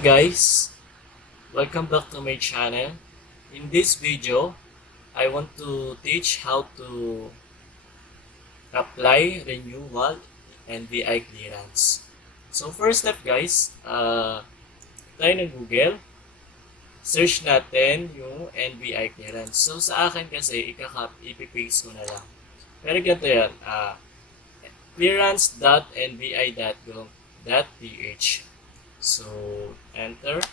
guys, welcome back to my channel. In this video, I want to teach how to apply renewal NBI clearance. So first step guys, tayo ng Google, search natin yung NBI clearance. So sa akin kasi, ipipaste ko na lang. Pero ganito yan, clearance.nbi.gov.ph. So, enter.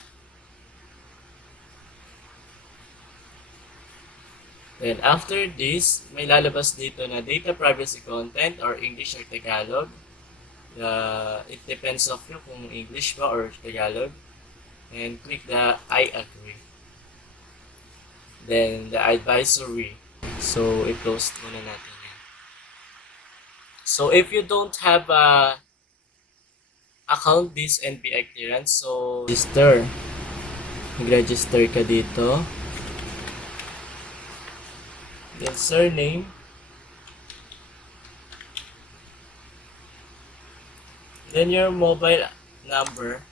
Then after this, may lalabas dito na data privacy content or English or Tagalog. It depends of you kung English ba or Tagalog. And click the I agree. Then the advisory. So i-close muna natin yan. So if you don't have a account this NBI clearance, so register. Mag-register ka dito. Then surname. Then your mobile number.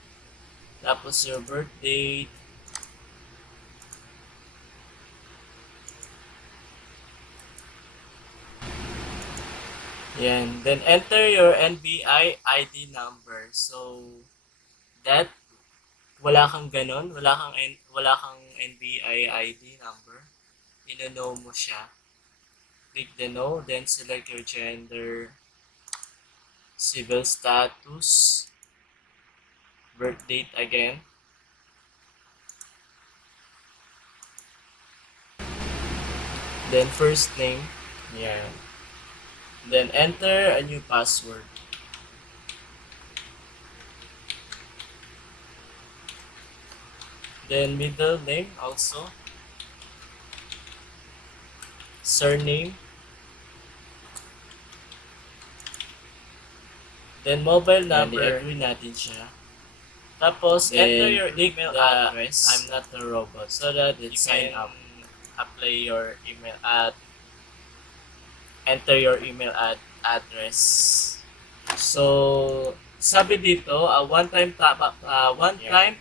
Tapos your birth date. Yan. Then enter your NBI ID number. So that wala kang ganon, wala kang NBI ID number. I-know mo siya. Click the no, then select your gender, civil status, birth date again. Then first name, yan. Then enter a new password. Then middle name also. Surname. Then mobile number. I-agree natin siya. Tapos then, enter your email address. I'm not a robot. So that you sign up. Apply your email enter your email address. So sabi dito, one-time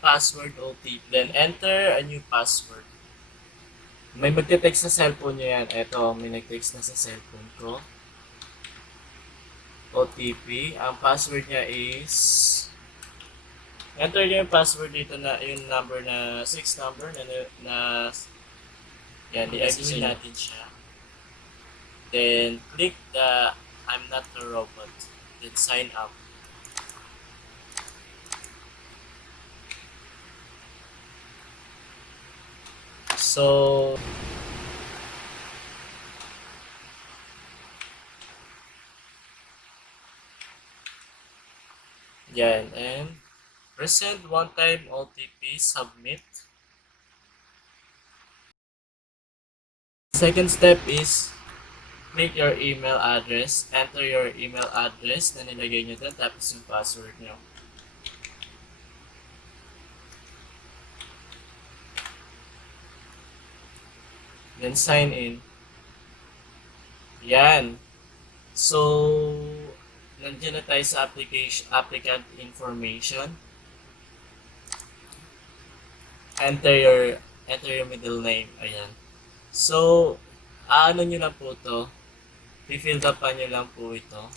password OTP. Then enter a new password. May magte-text sa cellphone nyo yan. Eto, may nag-text na sa cellphone ko. OTP. Ang password niya is... Enter nyo yung password dito na yung number na 6 number na yan, i-agree natin siya. Then, click the I'm not a robot. Then, sign up. So, yan, and present one-time OTP, submit. Second step is click your email address, enter your email address na nilagay nyo doon, tapos yung password nyo. Then sign in. Yan. So, nandiyan na tayo sa applicant information. Enter your middle name. Ayan. So, ano nyo lang po to? I-fill up nyo lang po ito.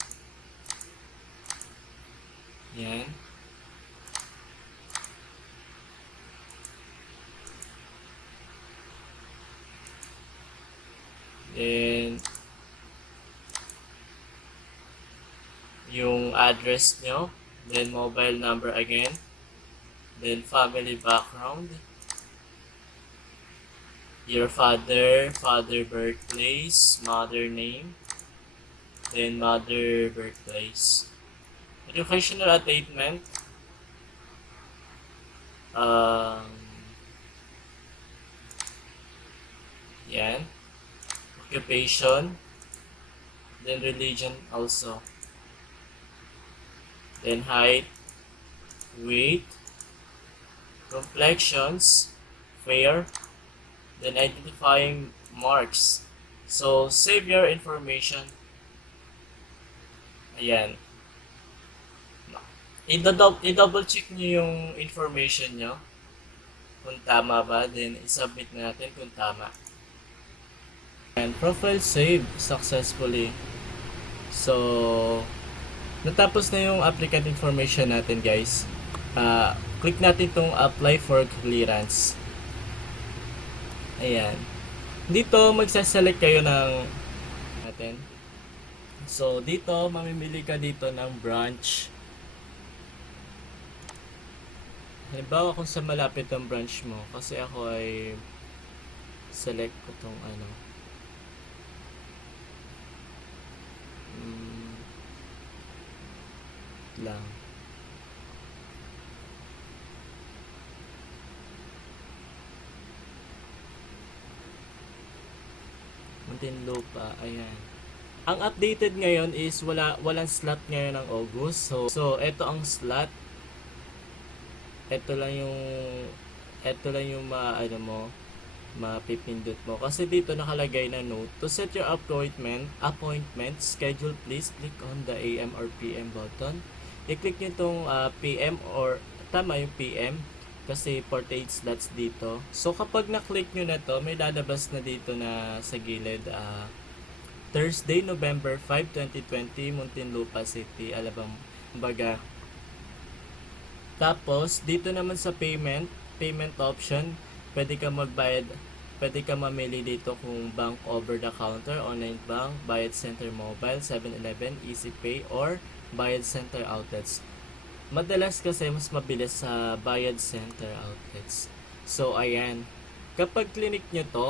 Yan. Then, yung address nyo, then mobile number again, then family background, your father birthplace, mother name, then mother birthplace. Educational attainment, yan. Occupation, then religion also, then height, weight, complexions, fair, then identifying marks. So save your information. Ayan. i-double check nyo yung information nyo kung tama ba, then i-submit natin kung tama. And profile saved successfully. So, natapos na yung applicant information natin, guys. Click natin tong apply for clearance. Ayan. Dito, magsaselect kayo ng natin. So, dito, mamimili ka dito ng branch. Halimbawa kung sa malapit ang branch mo, kasi ako ay select ko tong ano. Lang. Muntinlupa, ayan. Ang updated ngayon is walang slot ngayon ng August. So ito ang slot. Ito lang yung ano mo, mapipindot mo. Kasi dito nakalagay na note, to set your appointment schedule, please click on the AM or PM button. I-click nyo itong PM or tama yung PM kasi 48 slots dito. So kapag na-click nyo na to, may lalabas na dito na sa gilid Thursday, November 5, 2020, Muntinlupa City, Alabang, Baga. Tapos, dito naman sa payment option, pwede ka magbayad, pwede ka mamili dito kung bank over the counter, online bank, bayad center mobile, 7-Eleven, Easy Pay, or bayad center outlets. Madalas kasi mas mabilis sa bayad center outlets. So, ayan. Kapag clinic nyo to,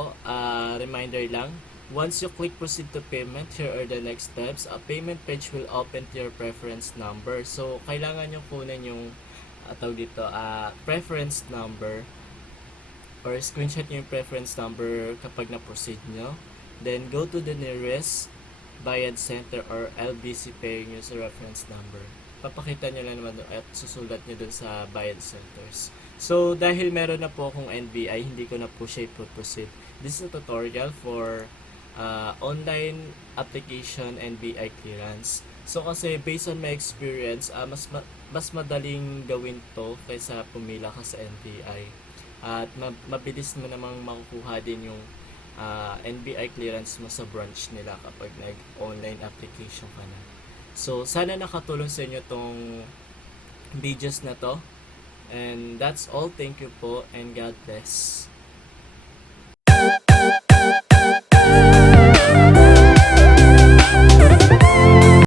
reminder lang, once you click proceed to payment, here are the next steps. A payment page will open to your preference number. So, kailangan nyo kunin yung preference number or screenshot nyo yung preference number kapag na-proceed nyo. Then, go to the nearest bayad center or LBC paying user reference number. Papakita nyo lang naman at susulat nyo dun sa bayad centers. So, dahil meron na po akong NBI, hindi ko na po siya i-proceed. This is a tutorial for online application NBI clearance. So kasi based on my experience, mas madaling gawin to kaysa pumila ka sa NBI. At mabilis mo namang makukuha din yung NBI clearance mo sa branch nila kapag nag-online application ka na. So sana nakatulong sa inyo tong videos na to. And that's all. Thank you po and God bless.